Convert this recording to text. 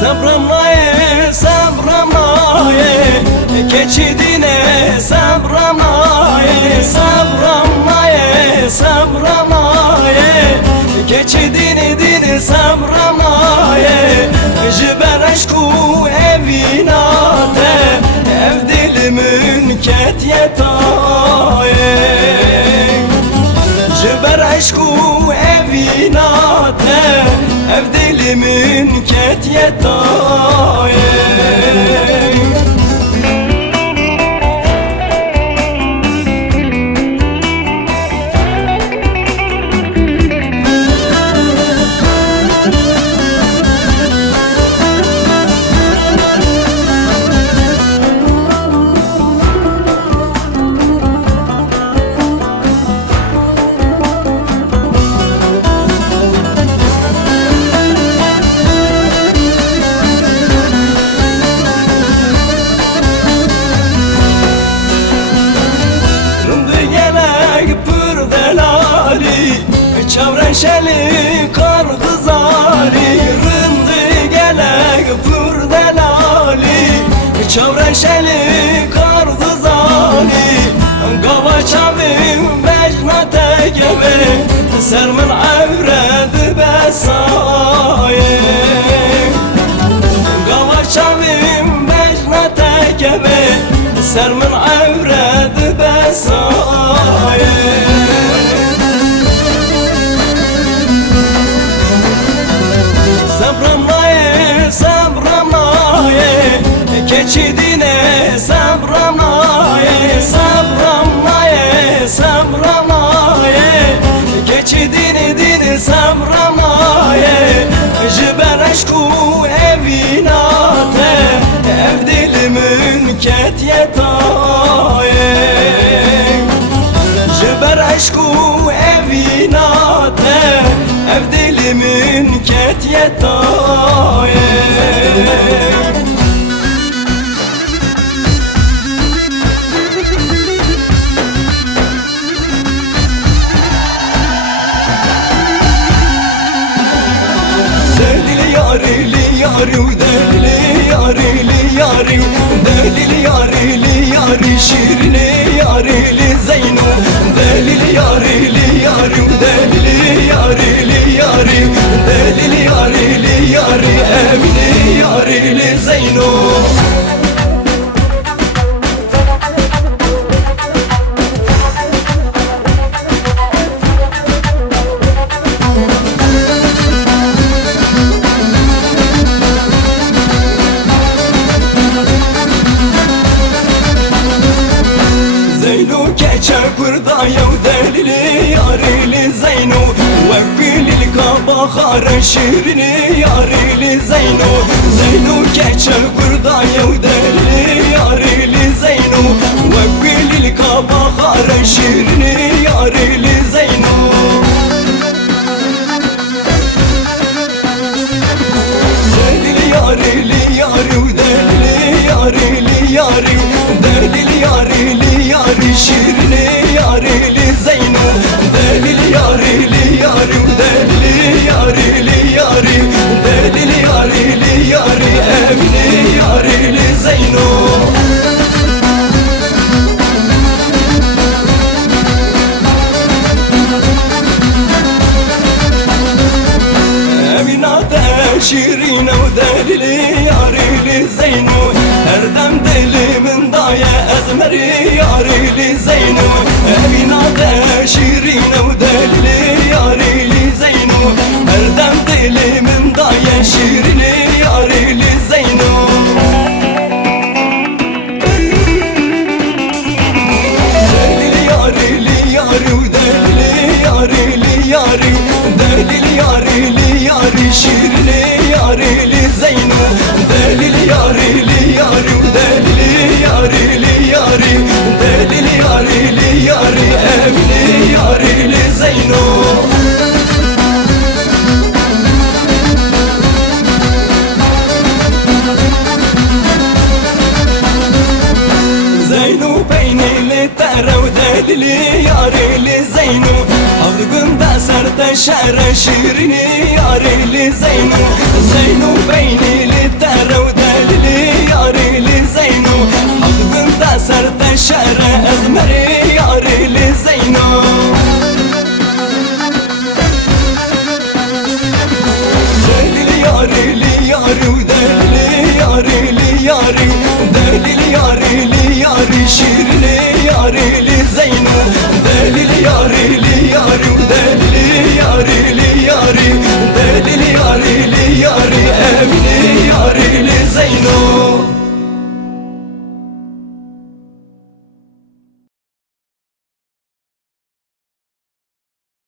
Sabramaye, sabramaye, keçidine sabramaye, sabramaye, sabramaye, keçidini dini sabramaye, jiber aşku evinate, ev dilimin ketyetaye, jiber aşku evinate, ev dilimin ketyetaye. Çavreşeli kar kızari, rındı gelek pürdelali. Çavreşeli kar kızari, gava çavim mecnate gebe, sermin evredi besaye. Gava çavim mecnate gebe, sermin evredi besaye. Sabramaye, sabramaye, keçidine sabramaye, sabramaye, sabramaye, keçidini dini sabramaye, jiber aşku evinate, ev dilimin ketyetaye, jiber aşku evinate, ev dilimin ketyetaye. Delili yarili yari, delili yarili yari, delili yarili yari, şirini yarili Zeyno, delili yarili yari, delili yarili yari, delili yarili yari, Emine yarili Zeyno. Kurda yav delili yarili Zeyno, vekbilil kabahar şirini yarili Zeyno. Zeyno geçer kurda yav delili yarili Zeyno, vekbilil kabahar şirini yarili Zeyno. Delili yarili yari, delili yarili yari, delili yarili yari, şirini yarili Zeyno, delili yarili yari, delili yarili yari, delili yarili yari, Emine yarili Zeyno. yarili Zeyno Avgında serte şere şirini yarili Zeyno Zeyno beynili